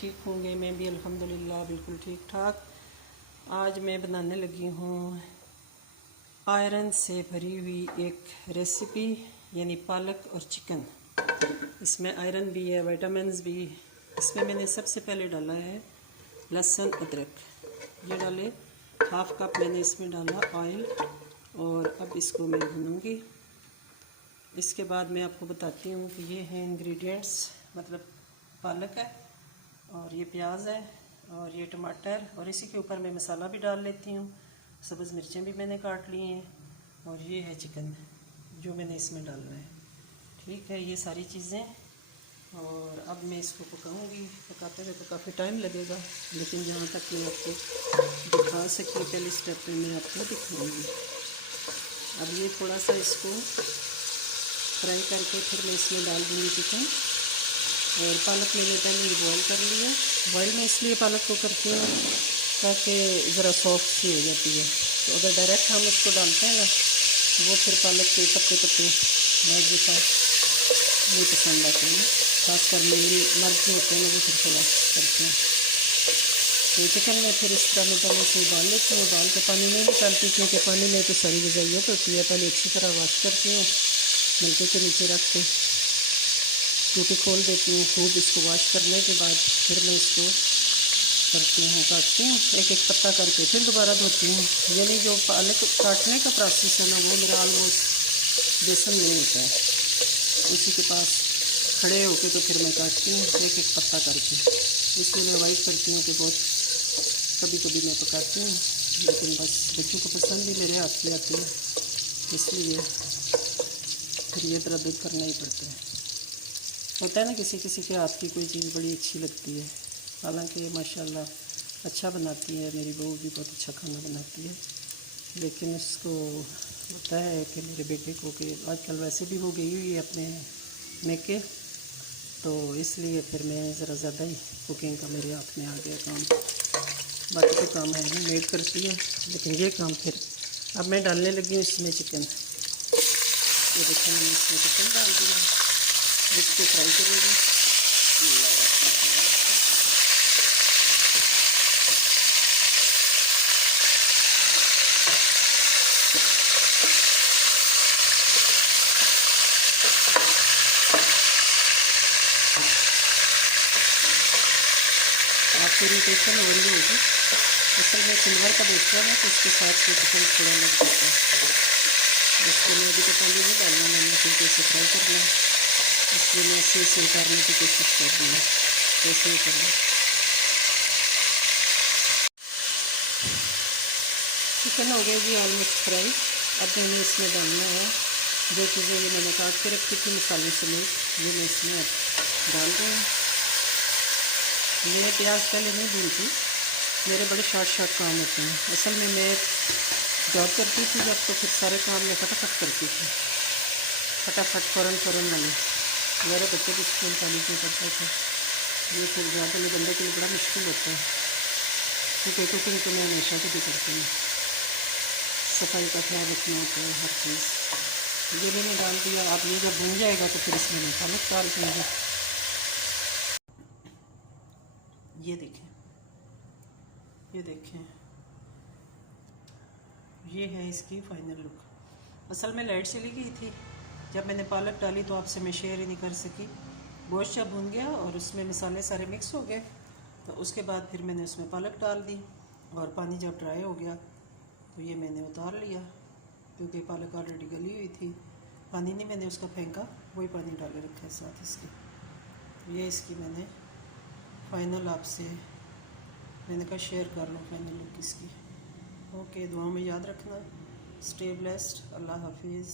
ठीक होंगे। मैं भी अल्हम्दुलिल्लाह बिल्कुल ठीक ठाक। आज मैं बनाने लगी हूँ आयरन से भरी हुई एक रेसिपी, यानी पालक और चिकन। इसमें आयरन भी है, विटामिन्स भी। इसमें मैंने सबसे पहले डाला है लहसुन अदरक, ये डाले। हाफ कप मैंने इसमें डाला ऑयल, और अब इसको मैं भूनूंगी। इसके बाद मैं आपको बताती हूँ कि ये हैं इंग्रेडिएंट्स, मतलब पालक है और ये प्याज है और ये टमाटर, और इसी के ऊपर मैं मसाला भी डाल लेती हूँ। सब्ज़ मिर्चें भी मैंने काट ली हैं, और ये है चिकन जो मैंने इसमें डालना है। ठीक है, ये सारी चीज़ें। और अब मैं इसको पकाऊंगी। पकाते हुए तो काफ़ी टाइम लगेगा, लेकिन जहाँ तक मैं आपको दिखा सकी पहले स्टेप पे मैं आपको दिखाऊंगी। अब ये थोड़ा सा इसको फ्राई करके फिर मैं इसमें डाल दूँगी चिकन। और पालक मैंने पहले ही बॉयल कर लिया। बॉयल में इसलिए पालक को करती हूँ ताकि ज़रा सॉफ्ट सी हो जाती है। तो अगर डायरेक्ट हम उसको डालते हैं ना, वो फिर पालक के पत्ते पत्ते मैं जैसा नहीं पसंद आते हैं। खासकर मेरी मर्द जो होते हैं ना, वो फिर थोड़ा करते हैं। तो चिकन में फिर इस तरह मैं पहले से उबाल लेती हूँ। उबाल के पानी नहीं निकालती, क्योंकि पानी में तो सारी ग़िज़ाइयत होती है। पहले अच्छी तरह वॉश करती हूँ नलके के नीचे रख के, टूटी खोल देती हूँ खूब। इसको वॉश करने के बाद फिर मैं इसको करती हूँ, काटती हूँ एक एक पत्ता करके, फिर दोबारा धोती हूँ। यानी जो पालक काटने का प्रोसेस है ना, वो मेरा ऑलमोस्ट बेसन नहीं होता है। उसी के पास खड़े होके तो फिर मैं काटती हूँ एक एक पत्ता करके। इसलिए मैं अवॉइड करती हूँ कि बहुत कभी कभी मैं पकाती हूँ, लेकिन बस बच्चों को पसंद ही मेरे हाथ की आती है, इसलिए फिर ये तरह दूध करना ही पड़ता है। होता है ना, किसी किसी के हाथ की कोई चीज़ बड़ी अच्छी लगती है। हालांकि माशाल्लाह अच्छा बनाती है, मेरी बहू भी बहुत अच्छा खाना बनाती है। लेकिन उसको होता है कि मेरे बेटे को कि आजकल वैसे भी वो गई हुई है अपने मेके, तो इसलिए फिर मैं ज़रा ज़्यादा ही कुकिंग का मेरे हाथ में आ गया काम। बाकी तो काम है नहीं, मेड करती है, लेकिन ये काम फिर अब मैं डालने लगी हूँ इसमें चिकन। ये देखिए, मैंने इसमें चिकन डाल दिया, इसको फ्राई करूँगी। आप इरिटेशन हो रही होगी, असल में सिल्वर का बेचता है, तो इसके साथ से चिकन थोड़ा लग जाता है। इसको मैं अभी तो पहले नहीं डालना, मैंने क्योंकि इसे फ्राई करना है, इसलिए मैं इसे उतारने की कोशिश कर रही हूँ। कैसे करना, चिकन हो गया जी ऑलमोस्ट फ्राई। अब मैंने इसमें डालना है जो चीज़ें ये मैंने काट के रखी थी मसाले समेत, ये मैं इसमें अब डाल रही हूँ। मैं प्याज पहले नहीं भूनती, मेरे बड़े शॉर्ट काम होते हैं। असल में मैं जॉब करती थी जब, तो फिर सारे काम मैं फटाफट करती थी, फटाफट फ़ौरन वाले। मेरे बच्चे भी स्कूल कॉलेज में पढ़ते थे। ये फिर ज़्यादा में बंदे के लिए बड़ा मुश्किल होता है, क्योंकि कुकिंग तो मैं हमेशा से भी करती हूँ। सफाई का ख्याल रखना होता है हर चीज़। ये मैंने डाल दिया। अब ये जब भून जाएगा तो फिर इसमें मैं पालक डाल दूँगी। ये देखें, ये देखें, ये है इसकी फाइनल लुक। असल में लाइट चली गई थी जब मैंने पालक डाली, तो आपसे मैं शेयर ही नहीं कर सकी। गोश्त जब भून गया और उसमें मसाले सारे मिक्स हो गए, तो उसके बाद फिर मैंने उसमें पालक डाल दी, और पानी जब ड्राई हो गया तो ये मैंने उतार लिया, क्योंकि पालक ऑलरेडी गली हुई थी। पानी नहीं मैंने उसका फेंका, वही पानी डाले रखा है साथ इसके। ये इसकी मैंने फाइनल आपसे मैंने कहा शेयर कर लो फाइनल लुक इसकी। ओके, दुआ में याद रखना। Stay blessed. अल्लाह हाफिज़।